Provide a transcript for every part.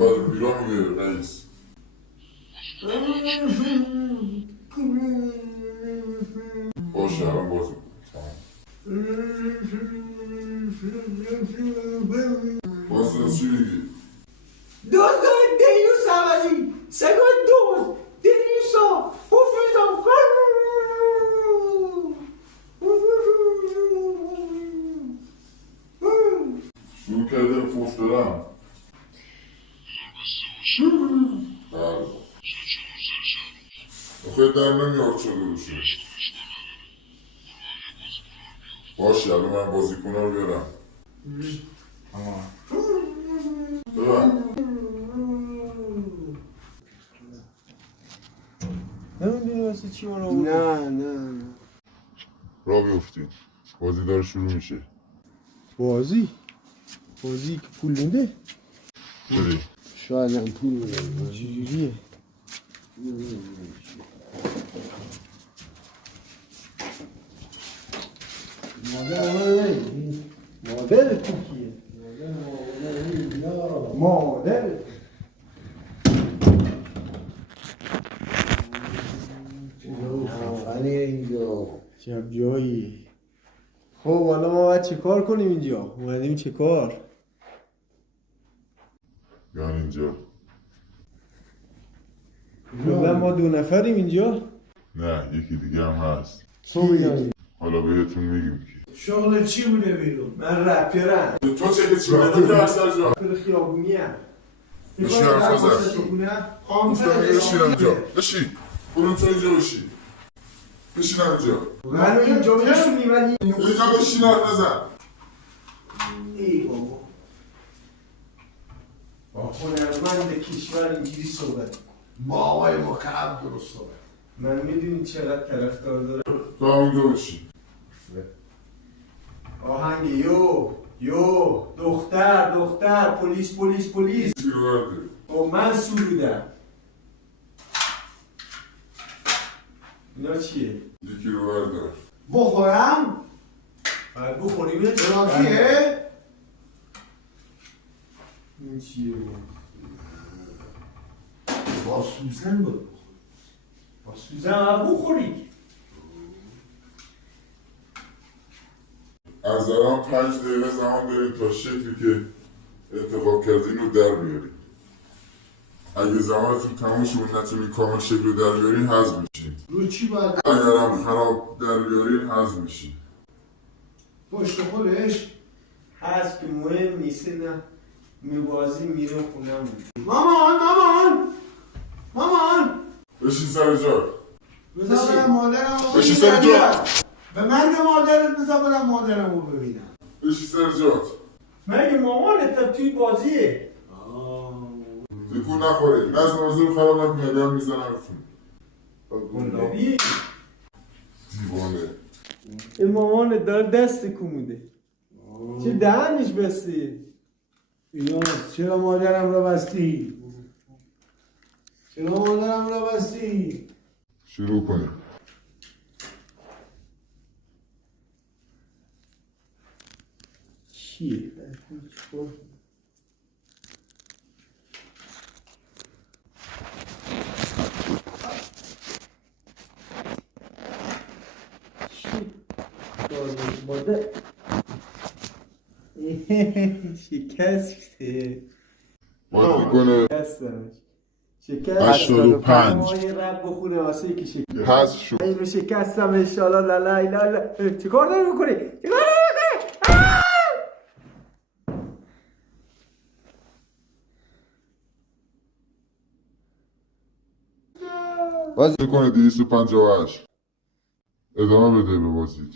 باید بیرون میگه رئیس. باشه الان بازی باز چی میگی؟ دوست دیوس عوضی سگای دوست دیوسا حفیظم شروع کرده فوش دارم. بله بخواهی در نمیاد شده باشه. باشه الان من بازیکنه رو بیارم. ببن. نمیدونی واسه چی ما رو نه را بیفتید بازی داره شروع میشه. بازی که پول میده برید شاید هم پول میده چجوریه؟ مادر تو کیه؟ مادر خفنی اینجا چه جایی. خب حالا ما باید چه کار کنیم اینجا؟ اومدیم چه کار؟ بیان اینجا. کلا ما 2 نفریم اینجا؟ نه یکی دیگه هم هست. تو میگم حالا بهتون میگیم کی. شغل چی بوده بیرون؟ من رپرم تو چه که چی بوده تو اکثر جا رپر خیابونی هم بشین حرف بزن. گفتم بشین اینجا بشین برون تو اینجا بشین بشین اینجا منو اینجا میشونی ولی اینجا بشین حرف بزن. ای بابا با هنرمند کشور اینجوری صحبت با آقای مکعب درست صحبت. من میدونی چقدر طرفدار داره. تو اونجا بشین. آهنگ یو دختر پلیس چی رو برده خب من سرودم. اینا چیه؟ یکی رو بردار. بخورم؟ باید بخوریم یه راکیه؟ این چیه؟ با سوزن بود با سوزن هم بخورید. از الان 5 دقیقه زمان داریم تا شکلی که انتخاب کردین رو در بیاریم. اگه زمانتون تموم شد و نتونین کامل شکل رو در بیارین حذف میشین. رو چی باید؟ اگر هم خراب در بیارین حذف میشین. پشت خودش؟ هست که مهم نیست نه میبازی میره خونم. مامان بشین سر جا. بذار برم مادرم رو بشین سر جا. به مرگ مادرت بذار برم مادرم رو ببینم. بشین سر جا. مگه مامانت توی بازیه؟ تکون نخورید. نظم موضوع رو خراب نکنید. هم میزنمتون. گلابی دیوانه. این مامانت داره دست کموده. چه دهنش بستی؟ اینا چرا مادرم رو بستی؟ شروع کنیم. چیه؟ شکسته باید میکنه شکست 85. ما یه رب بخونه واسه یکی شکست حذف شد. این رو شکستم انشالله لا چه کار داری میکنی؟ بازی کنه 258. ادامه بده به بازید.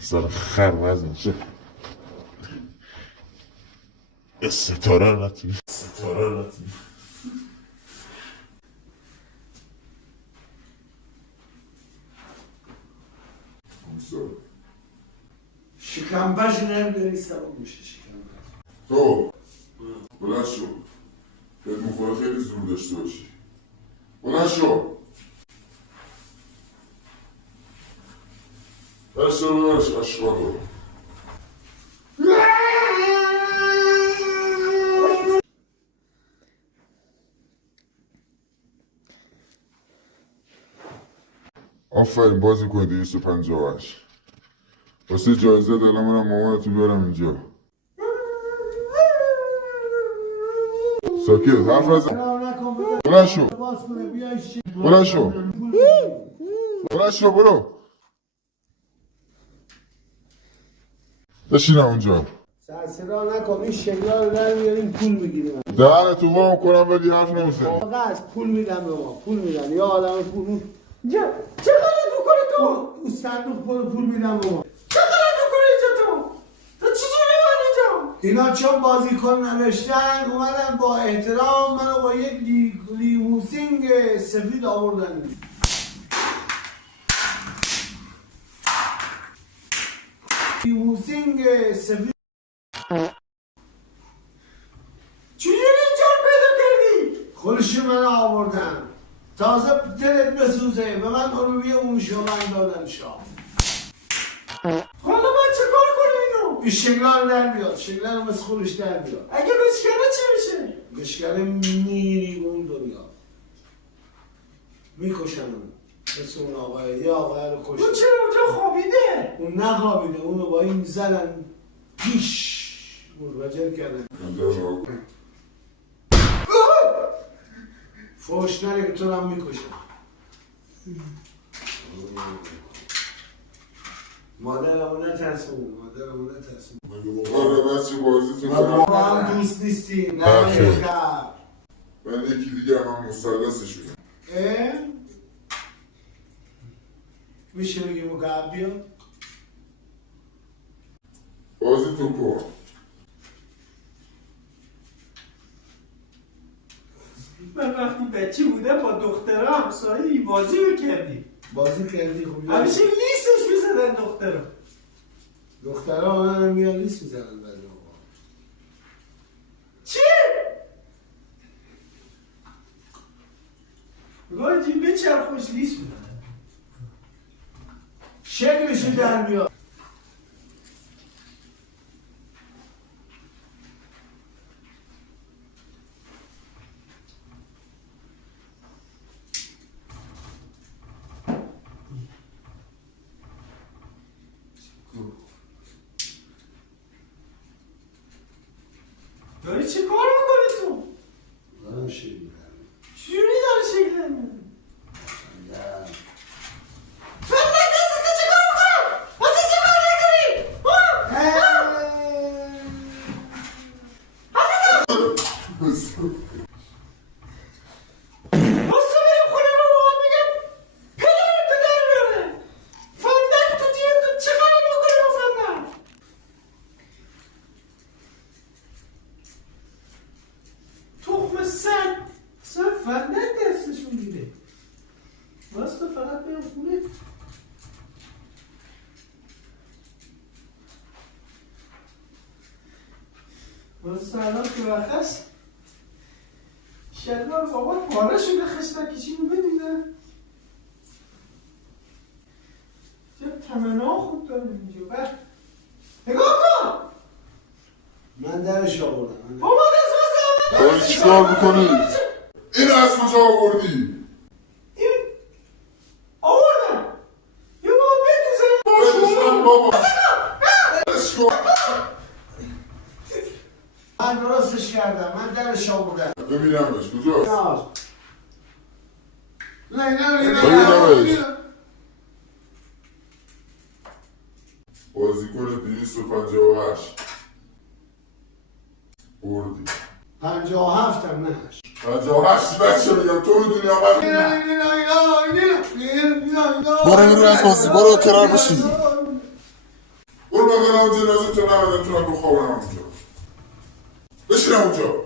سر خروز میشه. ستاره لطفی. شکمبش نمیداری سبب میشه شکمبش. تو بلند شو. بهت مخوره خیلی زور داشته باشی. بلند شو. برش رو ببرش اشقا رو. آفرین بازی کنید 258. واسه جایزه دلم منم مامانتو بیارم اینجا. ساکت حرف نزن. بلند شو. بلند شو. بلند شو برو. بشینم اونجا. سرصدا نکن این شکلا رو در میاریم پول بگیریم. دهنتو وا کنم ولی حرف نمیزنی. آقا از پول میدم به ما، پول میدم یا آدم پول. چه غلط میکنی تو؟ اون صندوق پر پول میدم به ما. چه غلط میکنی اینجا تو چجوری من اینجا؟ اینا چون بازیکن نداشتن اومدن با احترام منو با یک لیموزین سفید آوردن. لیموزین سفید. چجوری اینجا رو پیدا کردی؟ خودش من آوردن تازه دلت بسوزه به من روی اون شومن دادن شام. حالا من چه کار کنم اینو؟ این شکلا رو در بیاد، شکلا رو مثل خودش در بیاد. اگه بشکنه چی میشه؟ بشکنه میری اون دنیا میکشن اون مثل اون آقای یه آقای رو اون کشن. چرا اونجا خوابیده؟ اون نخوابیده، اونو با این زدن پیش منفجر کردن. فوش نره که تو هم میکشن. مادرمو نترسون، مادرمو نترسون. آره بس چه بازی تو ما با هم دوست نیستیم. بله. نه من یکی دیگه هم مسلسش میدم. میشه بگیم مکعب بیا؟ بازی تو کن. من وقتی بچه بودم با دخترها همسایه بازی میکردیم. بازی کردی خوبی؟ همیشه لیسش میزدن دخترها. دخترها من میان لیست میزنن بعضی موقع. چی؟ گاهی جیبه چرخوش لیس میزنن. شکلشو در بیار. داری چه کار میکنی تو؟ دارم شکل در چجوری داری شکل در میاری؟ بیار. فندک دسته تو چه کار میکنم؟ واسه چه کار نکنی؟ واسه بریم خونه رو باید میگم پدرت تو در میاره. فندک تو جیب تو چه کار میکنی با فندک؟ تخم سگ اصلا فندک دستش میگیره. واسه فقط بریم خونه. واسه الان که وقت شلوار بابا پاره شده خشتکشی رو بدیده. چه تمنا خوب داره اینجا. نگاه کن من درش آوردم. بابا دست داری چی کار میکنی؟ این از کجا آوردی؟ این آوردم یه بابا بدیزه. بشنم بابا. بشکن. من درستش کردم، من درش آوردم. ببینمش کجاست؟ نه بازیکن 258 بردی. 57 هم نه 58 بچه میگم تو میدونی آمد. برو بیرون از بازی، برو کنار بشین. برو بقیل اون جنازه تو نمیدن تو هم بخوابنم اونجا. بشینم اونجا.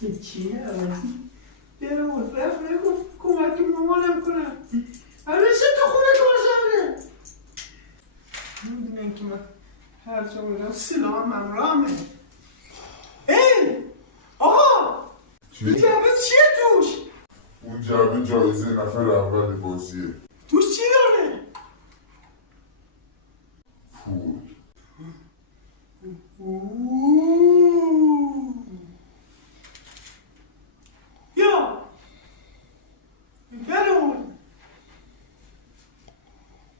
این چیه عوضی؟ برو رفت نگفت کمک مامانم کنم. همیشه تو خونه کار شده. میدونن که من هر جا میرم سلاحم رامه. چی؟ جعبه چیه توش؟ اون جعبه جایزه نفر اول بازیه. توش چی داره؟ پول. یا گلون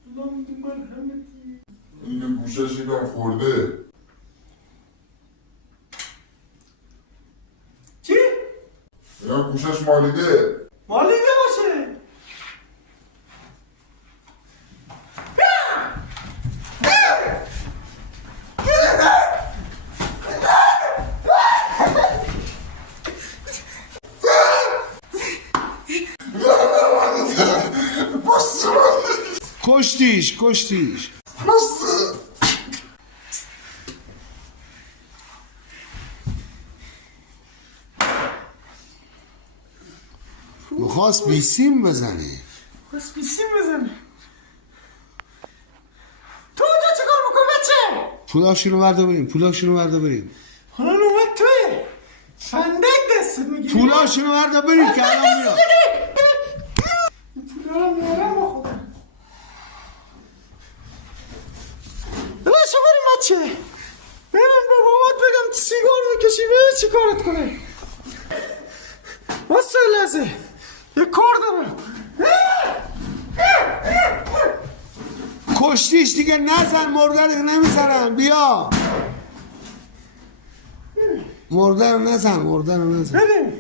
اللهم مرحمتی. این که گوشش یکم خورده. چی؟ یا گوشش مالیده. مالیده باشه. کشتیش میخواست بیسیم بزنه. بس بیسیم بزنه. تو اونجا چه کار میکنی بچه؟ پولاشونو ورده بریم حالا نومد توی فندک دستت میگیری. پولاشونو ورده بریم که الان میاد. پولا رو میارم با خودم. بلاشو بریم بچه. بریم به بابات بگم سیگار میکشی ببین چی کارت کنه. واسه لحظه یه کار دارم. کشتیش دیگه نزن، مرده رو نمیزنم. بیا مرده رو نزن. ببین